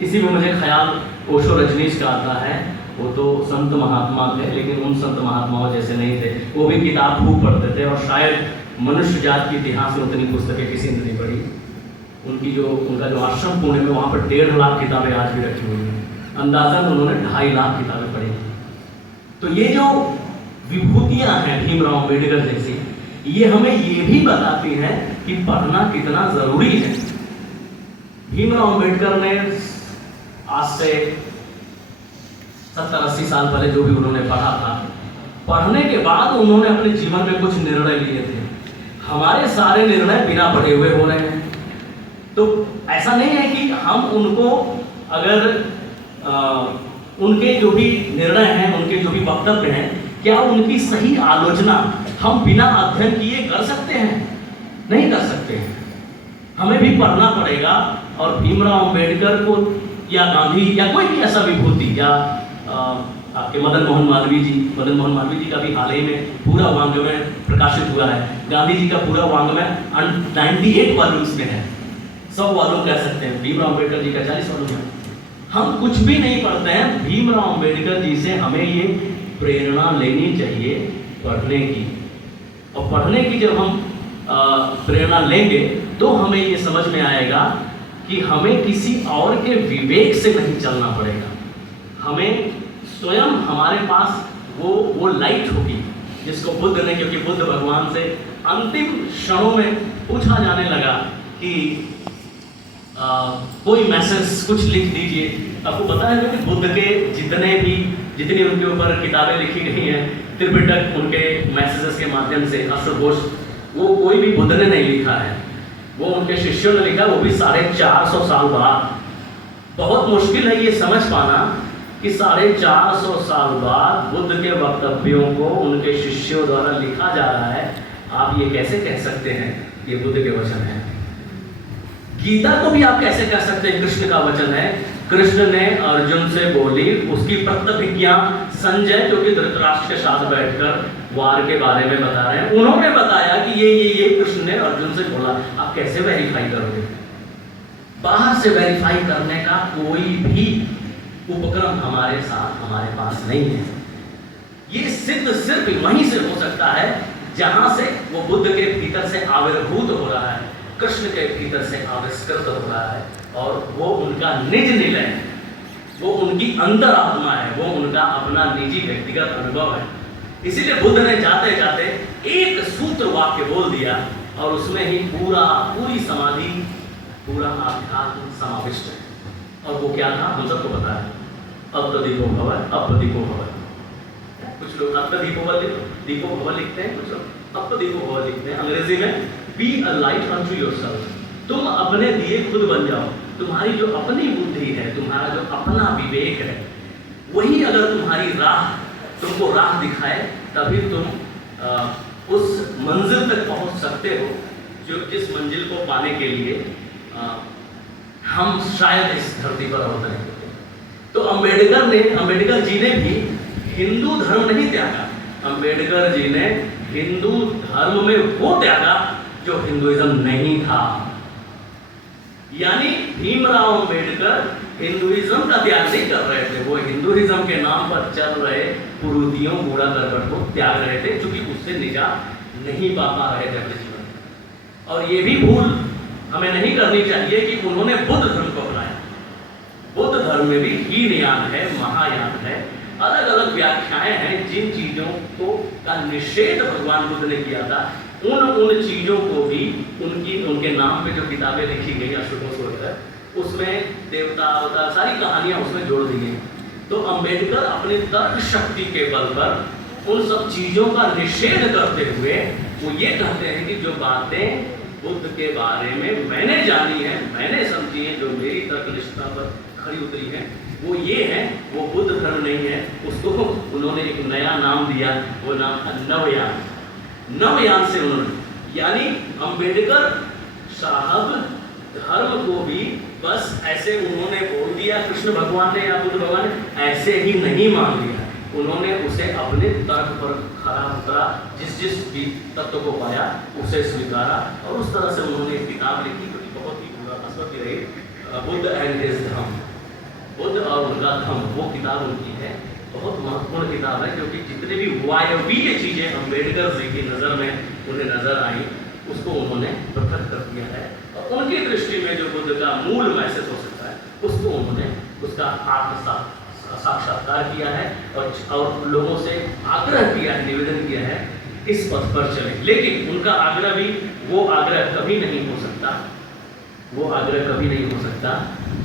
इसी में मुझे ख्याल ओशो रजनीश का आता है। वो तो संत महात्मा थे, लेकिन उन संत महात्माओं जैसे नहीं थे। वो भी किताब खूब पढ़ते थे और शायद मनुष्य जात के इतिहास में उतनी पुस्तकें किसी ने नहीं पढ़ी। उनका जो आश्रम पुणे में, वहाँ पर 1.5 लाख किताबें आज भी रखी हुई हैं। अंदाज़न उन्होंने 2.5 लाख किताबें पढ़ी। तो ये जो विभूतियाँ हैं भीमराव अम्बेडकर जैसी, ये हमें ये भी बताती हैं कि पढ़ना कितना ज़रूरी है। भीमराव अम्बेडकर ने आज से 70-80 साल पहले जो भी उन्होंने पढ़ा था, पढ़ने के बाद उन्होंने अपने जीवन में कुछ निर्णय लिए थे। हमारे सारे निर्णय बिना पढ़े हुए हो रहे हैं। तो ऐसा नहीं है कि हम उनको अगर उनके जो भी निर्णय हैं, उनके जो भी वक्तव्य हैं, क्या उनकी सही आलोचना हम बिना अध्ययन किए कर सकते हैं? नहीं कर सकते हैं। हमें भी पढ़ना पड़ेगा। और भीमराव अम्बेडकर को या गांधी या कोई भी ऐसा विभूति, या आपके मदन मोहन मालवीय जी का भी हाल ही में पूरा वाङ्मय प्रकाशित हुआ है। गांधी जी का पूरा वाङ्मय 98 वॉल्यूम्स में है। 100 वॉल्यूम कह सकते हैं। भीमराव अम्बेडकर जी का 40 वॉल्यूम है। हम कुछ भी नहीं पढ़ते हैं। भीमराव अम्बेडकर जी से हमें ये प्रेरणा लेनी चाहिए पढ़ने की। और पढ़ने की जब हम प्रेरणा लेंगे तो हमें ये समझ में आएगा कि हमें किसी और के विवेक से नहीं चलना पड़ेगा। हमें स्वयं हमारे पास वो लाइट होगी जिसको बुद्ध ने, क्योंकि बुद्ध भगवान से अंतिम क्षणों में पूछा जाने लगा कि कोई मैसेज कुछ लिख दीजिए। आपको पता है कि बुद्ध के जितनी उनके ऊपर किताबें लिखी गई हैं, त्रिपिटक उनके मैसेजेस के माध्यम से, अष्टघोष, वो कोई भी बुद्ध ने नहीं लिखा है, वो उनके शिष्यों ने लिखा, वो भी 450 साल बाद। बहुत मुश्किल है ये समझ पाना कि 450 साल बाद बुद्ध के वक्तव्यों को उनके शिष्यों द्वारा लिखा जा रहा है। आप ये कैसे कह सकते हैं ये बुद्ध के वचन है? गीता को भी आप कैसे कह सकते हैं कृष्ण का वचन है? कृष्ण ने अर्जुन से बोली, उसकी प्रतिज्ञा संजय जो कि धृतराष्ट्र के साथ बैठकर वार के बारे में बता रहे हैं, उन्होंने बताया कि ये कृष्ण ने अर्जुन से बोला। आप कैसे वेरीफाई करोगे? बाहर से वेरीफाई करने का कोई भी उपक्रम हमारे पास नहीं है। ये सिद्ध सिर्फ वहीं से हो सकता है जहां से वो बुद्ध के भीतर से आविर्भूत हो रहा है, कृष्ण के भीतर से आविष्कृत हो रहा है, और वो उनका निज निलय है, वो उनकी अंतरात्मा है, वो उनका अपना निजी व्यक्तिगत अनुभव है। इसीलिए बुद्ध ने जाते जाते एक सूत्र वाक्य बोल दिया और उसमें ही पूरी समाधि, पूरा आध्यात्म समाविष्ट है। और वो क्या था हम सबको पता है, अप्रदीपो भव अप्रदीपो भव। कुछ लोग दीपो भव लिखते हैं, कुछ लोग अप्रदीपो भव लिखते हैं। अंग्रेजी में be a light unto yourself, तुम अपने दिए खुद बन जाओ। तुम्हारी जो अपनी बुद्धि है, तुम्हारा जो अपना विवेक है, वही अगर तुम्हारी राह तुमको राह दिखाए, तभी तुम उस मंजिल तक पहुंच सकते हो जिस मंजिल को पाने के लिए हम शायद इस धरती पर अवतरे होते। तो अम्बेडकर जी ने भी हिंदू धर्म नहीं त्यागा। अम्बेडकर जी ने हिंदू धर्म में वो त्यागा जो हिंदुइज्म नहीं था। यानी भीमराव अम्बेडकर हिंदुइज्म का त्याग नहीं कर रहे थे, वो हिंदुइज्म के नाम पर चल रहे कुरीतियों, कूड़ा करवट को त्याग रहे थे, क्योंकि उससे निजात नहीं पा रहे थे अपने जीवन में। और ये भी भूल हमें नहीं करनी चाहिए कि उन्होंने बुद्ध धर्म को अपनाया। बुद्ध धर्म में भी हीनयान है, महायान है, अलग अलग व्याख्याएं हैं। जिन चीजों को का निषेध भगवान बुद्ध ने किया था, उन चीजों को भी उनके नाम पे जो किताबें लिखी गई अशोकों वगैरह, उसमें देवता अवतार सारी कहानियां उसमें जोड़ दी गई। तो अम्बेडकर अपने तर्क शक्ति के बल पर उन सब चीजों का निषेध करते हुए वो ये कहते हैं कि जो बातें बुद्ध के बारे में मैंने जानी है, मैंने समझी है, जो मेरी तर्कनिष्ठता पर खड़ी उतरी है, वो ये है, वो बुद्ध धर्म नहीं है। उसको उन्होंने एक नया नाम दिया, वो नाम था नवयान। नवयान से उन्होंने, यानी अम्बेडकर साहब धर्म को भी बस ऐसे उन्होंने बोल दिया, कृष्ण भगवान ने या बुद्ध भगवान ने ऐसे ही नहीं मान लिया। उन्होंने उसे अपने तर्क पर खरा उतरा, जिस भी तत्व को पाया उसे स्वीकारा, और उस तरह से उन्होंने एक किताब लिखी जो बहुत ही पूरा असर रही, बुद्ध एंड हिज धर्म। और उनका धम्म, वो किताब उनकी है, बहुत महत्वपूर्ण किताब है, क्योंकि जितने भी वायवीय चीज़ें अम्बेडकर जी की नज़र में उन्हें नज़र आई, उसको उन्होंने पृथक कर दिया है, और उनकी दृष्टि में जो बुद्ध का मूल मैसेज हो सकता है, उसको उन्होंने उसका साक्षात्कार किया है, और लोगों से आग्रह किया है, निवेदन किया है, इस पथ पर चले। लेकिन उनका आग्रह भी वो आग्रह कभी नहीं हो सकता, वो आग्रह कभी नहीं हो सकता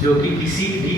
जो कि किसी भी